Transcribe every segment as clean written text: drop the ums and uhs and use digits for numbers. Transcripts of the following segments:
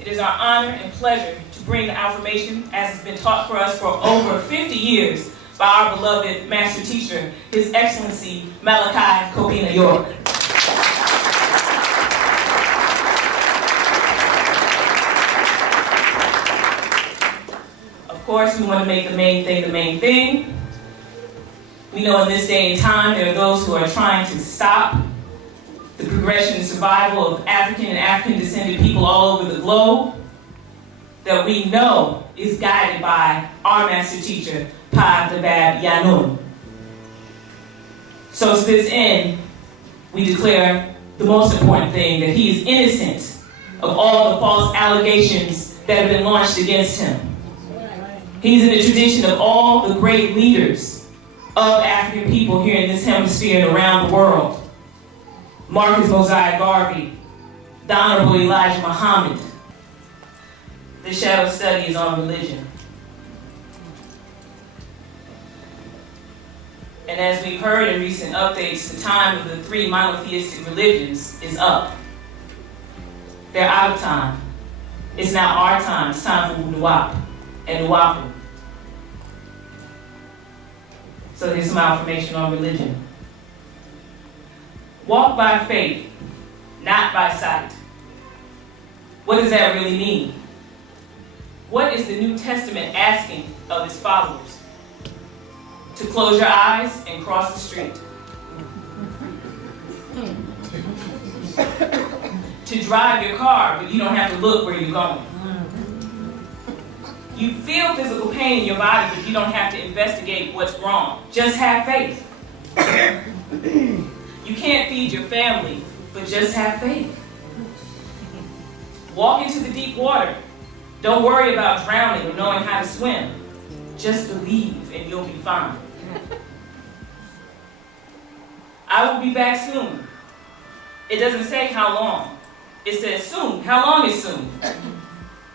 It is our honor and pleasure to bring the affirmation as it's been taught for us for over 50 years by our beloved master teacher, His Excellency Malachi Kobina York. Of course, we want to make the main thing the main thing. We know in this day and time there are those who are trying to stop the progression and survival of African and African-descended people all over the globe that we know is guided by our master teacher, BABAH YAANANAN. So to this end, we declare the most important thing, that he is innocent of all the false allegations that have been launched against him. He's in the tradition of all the great leaders of African people here in this hemisphere and around the world. Marcus Mosiah Garvey, the Honorable Elijah Muhammad. The shadow study is on religion. And as we've heard in recent updates, the time of the 3 monotheistic religions is up. They're out of time. It's now our time. It's time for Wu'Nuwap and Nuwapu. So here's some affirmation on religion. Walk by faith, not by sight. What does that really mean? What is the New Testament asking of its followers? To close your eyes and cross the street. To drive your car, but you don't have to look where you're going. You feel physical pain in your body, but you don't have to investigate what's wrong. Just have faith. You can't feed your family, but just have faith. Walk into the deep water. Don't worry about drowning or knowing how to swim. Just believe and you'll be fine. I will be back soon. It doesn't say how long. It says soon. How long is soon?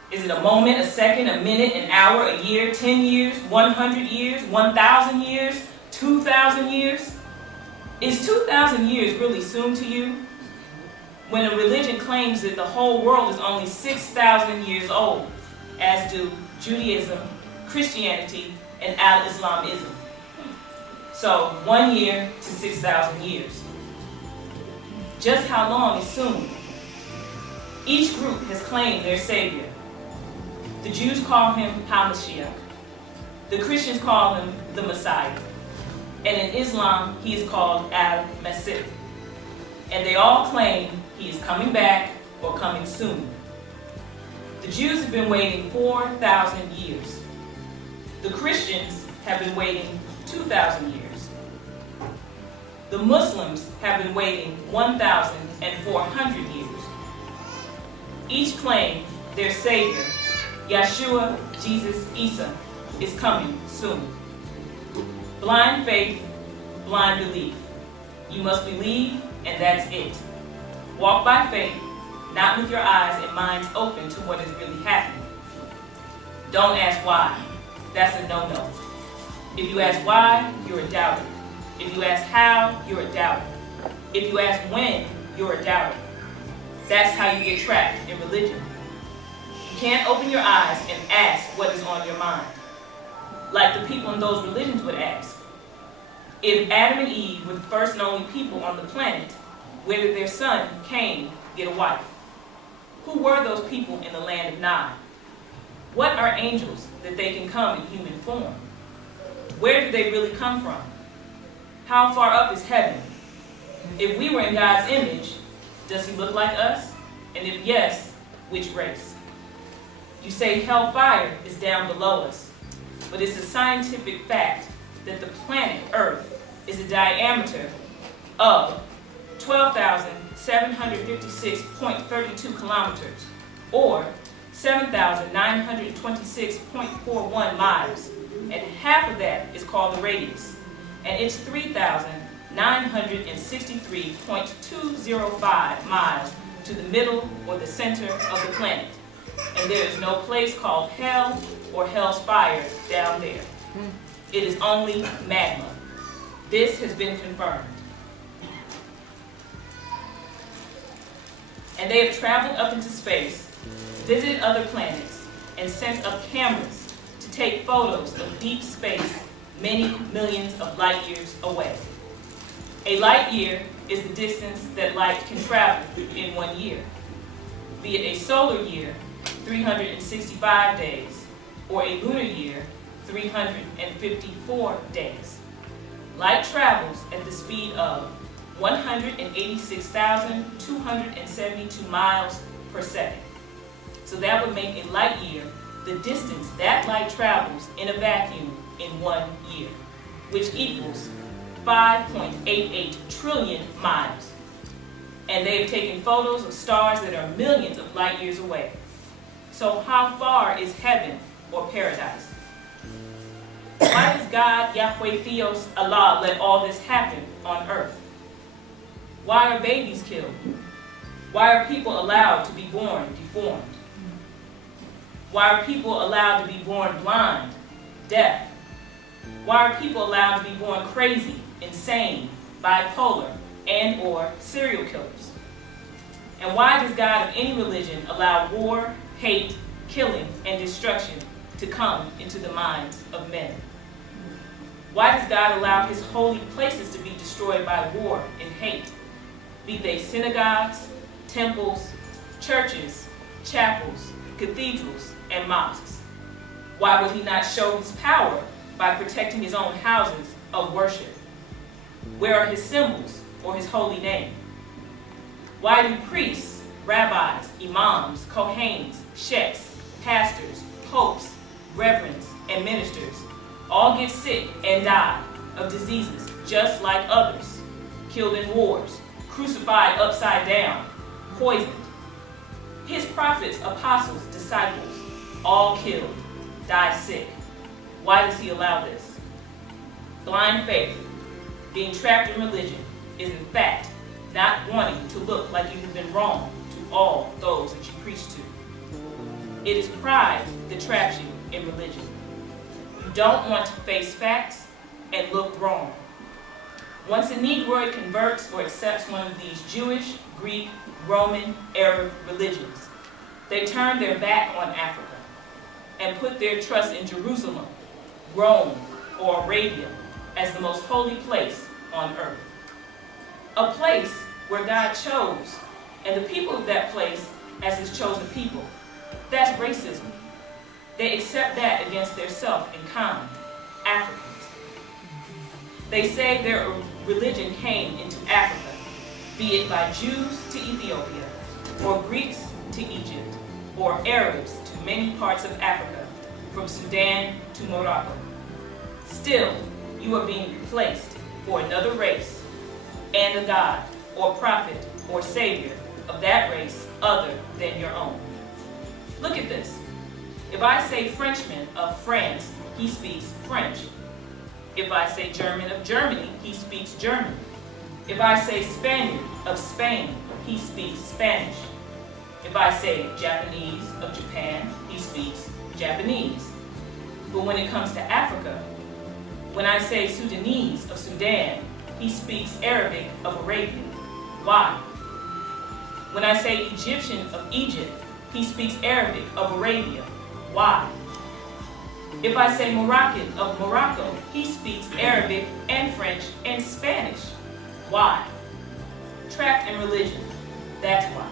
Is it a moment, a second, a minute, an hour, a year, 10 years, 100 years, 1,000 years, 2,000 years? Is 2,000 years really soon to you? When a religion claims that the whole world is only 6,000 years old, as do Judaism, Christianity, and Al-Islamism. So 1 year to 6,000 years. Just how long is soon? Each group has claimed their savior. The Jews call him HaMashiach. The Christians call him the Messiah. And in Islam, he is called Al-Masih. And they all claim he is coming back or coming soon. The Jews have been waiting 4,000 years. The Christians have been waiting 2,000 years. The Muslims have been waiting 1,400 years. Each claim their Savior, Yeshua, Jesus, Isa, is coming soon. Blind faith, blind belief. You must believe, and that's it. Walk by faith, not with your eyes and minds open to what is really happening. Don't ask why. That's a no-no. If you ask why, you're a doubter. If you ask how, you're a doubter. If you ask when, you're a doubter. That's how you get trapped in religion. You can't open your eyes and ask what is on your mind, like the people in those religions would ask. If Adam and Eve were the first and only people on the planet, where did their son, Cain, get a wife? Who were those people in the land of Nod? What are angels that they can come in human form? Where do they really come from? How far up is heaven? If we were in God's image, does he look like us? And if yes, which race? You say hellfire is down below us, but it's a scientific fact that the planet Earth is a diameter of 12,756.32 kilometers, or 7,926.41 miles, and half of that is called the radius, and it's 3,963.205 miles to the middle or the center of the planet. And there is no place called hell or hell's fire down there. It is only magma. This has been confirmed. And they have traveled up into space visited other planets and sent up cameras to take photos of deep space many millions of light years away. A light year is the distance that light can travel in 1 year, be it a solar year, 365 days, or a lunar year, 354 days. Light travels at the speed of 186,272 miles per second. So that would make a light year the distance that light travels in a vacuum in 1 year, which equals 5.88 trillion miles. And they have taken photos of stars that are millions of light years away. So how far is heaven or paradise? Why does God, Yahweh Theos, Allah, let all this happen on earth? Why are babies killed? Why are people allowed to be born deformed? Why are people allowed to be born blind, deaf? Why are people allowed to be born crazy, insane, bipolar, and or serial killers? And why does God of any religion allow war, hate, killing, and destruction to come into the minds of men? Why does God allow his holy places to be destroyed by war and hate, be they synagogues, temples, churches, chapels, cathedrals, and mosques? Why would he not show his power by protecting his own houses of worship? Where are his symbols or his holy name? Why do priests, rabbis, imams, kohanes, sheikhs, pastors, popes, reverends, and ministers all get sick and die of diseases just like others, killed in wars, crucified upside down, poisoned? His prophets, apostles, disciples, all killed, die sick. Why does he allow this? Blind faith, being trapped in religion, is in fact not wanting to look like you have been wrong to all those that you preach to. It is pride that traps you in religion. You don't want to face facts and look wrong. Once a Negroid converts or accepts one of these Jewish, Greek, Roman, Arab religions, they turn their back on Africa and put their trust in Jerusalem, Rome, or Arabia as the most holy place on earth. A place where God chose, and the people of that place as his chosen people. That's racism. They accept that against their self in kind, Africans. They say their religion came into Africa, be it by Jews to Ethiopia, or Greeks to Egypt, or Arabs to many parts of Africa, from Sudan to Morocco. Still, you are being replaced for another race and a God, or prophet, or savior of that race other than your own. Look at this. If I say Frenchman of France, he speaks French. If I say German of Germany, he speaks German. If I say Spaniard of Spain, he speaks Spanish. If I say Japanese of Japan, he speaks Japanese. But when it comes to Africa, when I say Sudanese of Sudan, he speaks Arabic of Arabia. Why? When I say Egyptian of Egypt, he speaks Arabic of Arabia. Why? If I say Moroccan of Morocco, he speaks Arabic and French and Spanish. Why? Trapped in religion. That's why.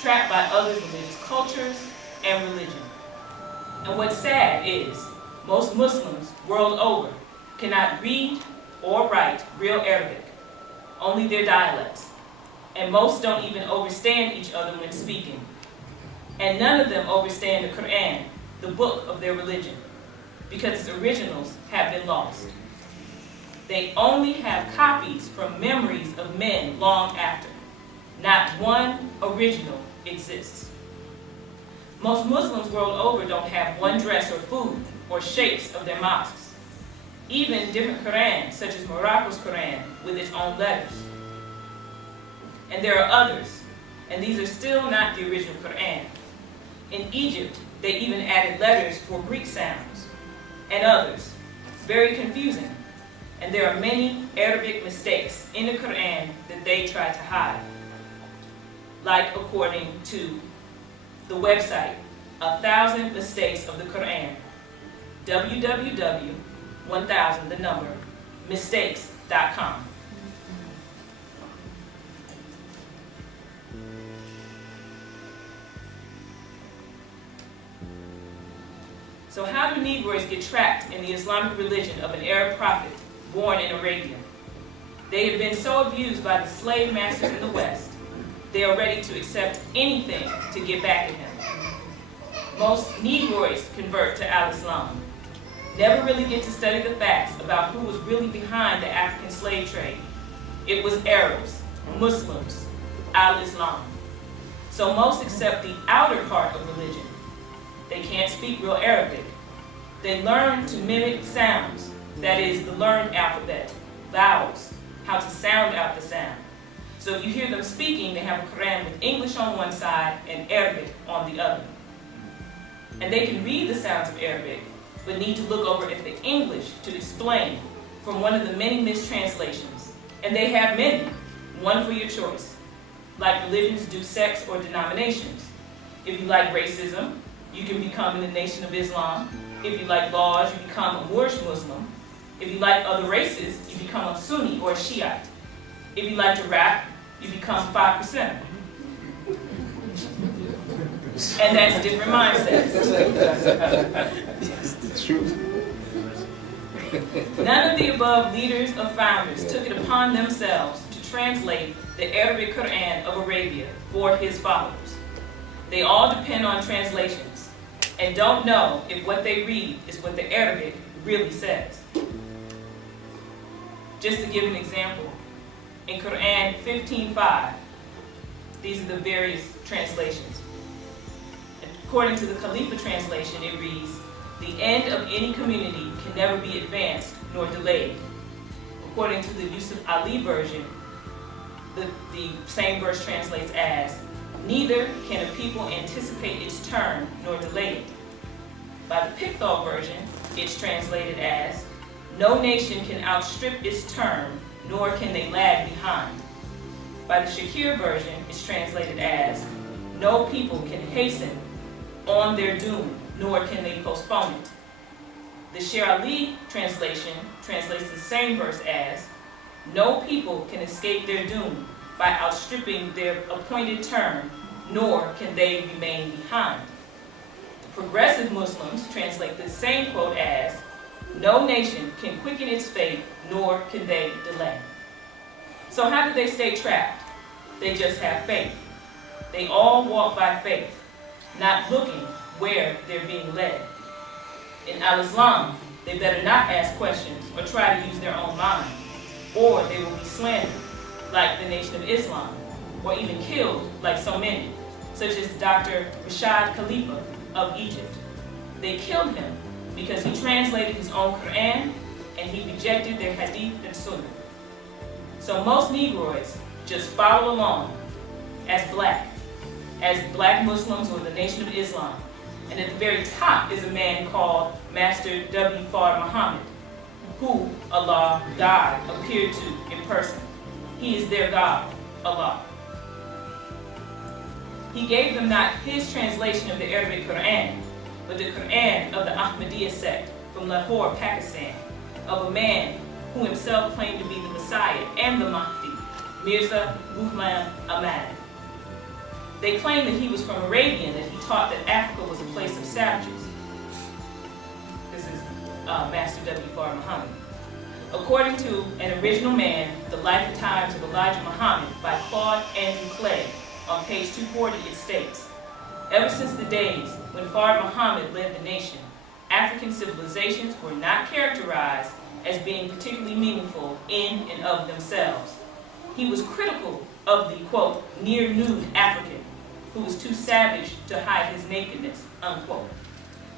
Trapped by other religious cultures and religion. And what's sad is most Muslims world over cannot read or write real Arabic, only their dialects. And most don't even understand each other when speaking. And none of them understand the Quran, the book of their religion, because its originals have been lost. They only have copies from memories of men long after. Not one original exists. Most Muslims world over don't have one dress or food or shapes of their mosques. Even different Qurans, such as Morocco's Quran, with its own letters. And there are others, and these are still not the original Quran. In Egypt, they even added letters for Greek sounds, and others. Very confusing. And there are many Arabic mistakes in the Quran that they try to hide. Like according to the website, 1,000 Mistakes of the Quran, www.1000, the number, mistakes.com. So how do Negroes get trapped in the Islamic religion of an Arab prophet born in Arabia? They have been so abused by the slave masters in the West, they are ready to accept anything to get back at him. Most Negroes convert to al-Islam, never really get to study the facts about who was really behind the African slave trade. It was Arabs, Muslims, al-Islam. So most accept the outer part of religion. They can't speak real Arabic. They learn to mimic sounds, that is, the learned alphabet, vowels, how to sound out the sound. So if you hear them speaking, they have a Quran with English on one side and Arabic on the other. And they can read the sounds of Arabic, but need to look over at the English to explain from one of the many mistranslations. And they have many, one for your choice. Like religions do sects or denominations. If you like racism, you can become in the Nation of Islam. If you like laws, you become a Moorish Muslim. If you like other races, you become a Sunni or a Shiite. If you like to rap, you become 5%. And that's different mindsets. That's the truth. None of the above leaders or founders took it upon themselves to translate the Arabic Quran of Arabia for his followers. They all depend on translations and don't know if what they read is what the Arabic really says. Just to give an example, in Quran 15:5, these are the various translations. According to the Khalifa translation, it reads, "The end of any community can never be advanced nor delayed." According to the Yusuf Ali version, the same verse translates as, "Neither can a people anticipate its turn nor delay it." By the Pickthall version, it's translated as, "No nation can outstrip its term, nor can they lag behind." By the Shakir version, it's translated as, "No people can hasten on their doom, nor can they postpone it." The Sher Ali translation translates the same verse as, "No people can escape their doom by outstripping their appointed term, nor can they remain behind." Progressive Muslims translate the same quote as, "No nation can quicken its fate, nor can they delay." So how do they stay trapped? They just have faith. They all walk by faith, not looking where they're being led. In al-Islam, they better not ask questions or try to use their own mind, or they will be slandered, like the Nation of Islam, or even killed, like so many, such as Dr. Rashad Khalifa of Egypt. They killed him because he translated his own Quran and he rejected their Hadith and Sunnah. So most Negroes just follow along as black Muslims or the Nation of Islam. And at the very top is a man called Master W. Fard Muhammad, who Allah, God, appeared to in person. He is their God, Allah. He gave them not his translation of the Arabic Quran, but the Quran of the Ahmadiyya sect from Lahore, Pakistan, of a man who himself claimed to be the Messiah and the Mahdi, Mirza Ghulam Ahmad. They claim that he was from Arabia and that he taught that Africa was a place of savages. This is Master W. Fard Muhammad. According to An Original Man, The Life and Times of Elijah Muhammad by Claude Andrew Clay, on page 240, it states, "Ever since the days when Fard Muhammad led the nation, African civilizations were not characterized as being particularly meaningful in and of themselves. He was critical of the, quote, near-nude African, who was too savage to hide his nakedness, unquote,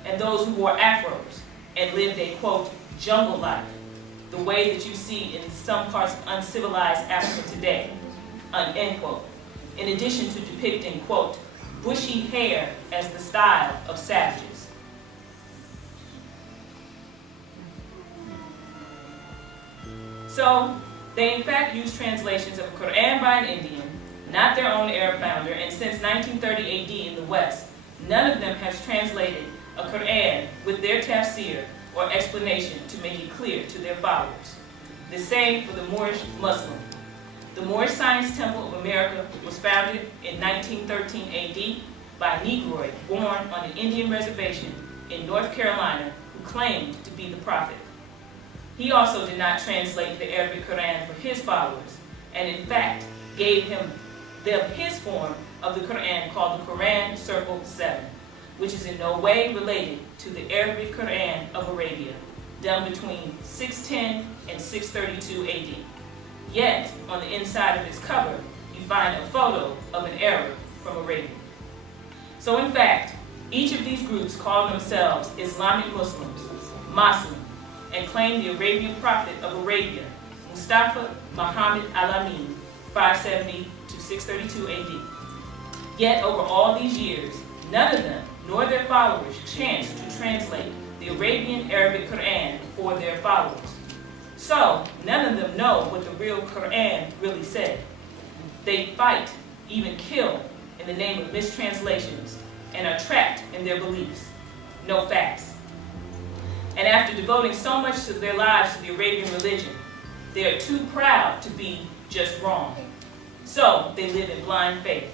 and those who wore afros and lived a, quote, jungle life, the way that you see in some parts of uncivilized Africa today, end quote, in addition to depicting, quote, bushy hair as the style of savages." So, they in fact use translations of a Quran by an Indian, not their own Arab founder, and since 1930 AD in the West, none of them has translated a Quran with their tafsir or explanation to make it clear to their followers. The same for the Moorish Muslim. The Moorish Science Temple of America was founded in 1913 AD by a Negroid born on an Indian reservation in North Carolina who claimed to be the prophet. He also did not translate the Arabic Quran for his followers, and in fact gave them his form of the Quran called the Quran Circle 7, which is in no way related to the Arabic Quran of Arabia, done between 610 and 632 AD. Yet, on the inside of its cover, you find a photo of an Arab from Arabia. So in fact, each of these groups call themselves Islamic Muslims, Muslim, and claim the Arabian prophet of Arabia, Mustafa Muhammad al-Amin, 570 to 632 AD. Yet over all these years, none of them, nor their followers, chanced to translate the Arabian Arabic Quran for their followers. So, none of them know what the real Quran really said. They fight, even kill, in the name of mistranslations, and are trapped in their beliefs. No facts. And after devoting so much of their lives to the Arabian religion, they are too proud to be just wrong. So, they live in blind faith.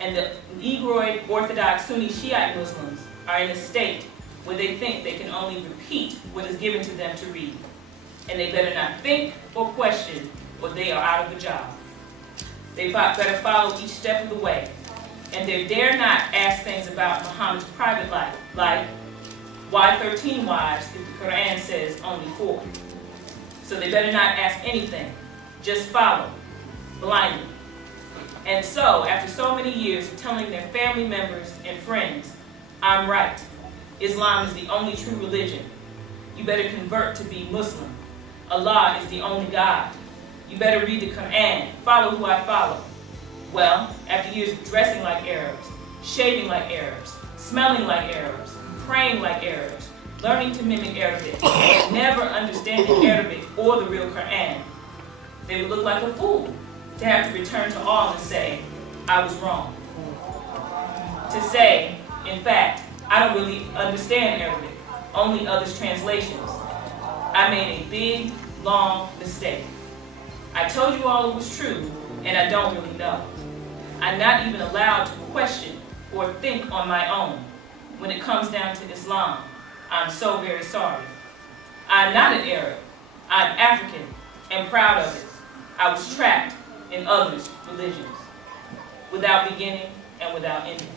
And the Negroid Orthodox Sunni Shiite Muslims are in a state where they think they can only repeat what is given to them to read. And they better not think or question, or they are out of a job. They better follow each step of the way. And they dare not ask things about Muhammad's private life, like, why 13 wives if the Quran says only 4? So they better not ask anything, just follow, blindly. And so, after so many years of telling their family members and friends, I'm right, Islam is the only true religion, you better convert to be Muslim. Allah is the only God. You better read the Quran, follow who I follow. Well, after years of dressing like Arabs, shaving like Arabs, smelling like Arabs, praying like Arabs, learning to mimic Arabic, and never understanding Arabic or the real Quran, they would look like a fool to have to return to all and say, I was wrong. To say, in fact, I don't really understand Arabic, only others' translations. I made a big, long mistake. I told you all it was true, and I don't really know. I'm not even allowed to question or think on my own. When it comes down to Islam, I'm so very sorry. I'm not an Arab. I'm African and proud of it. I was trapped in others' religions, without beginning and without ending.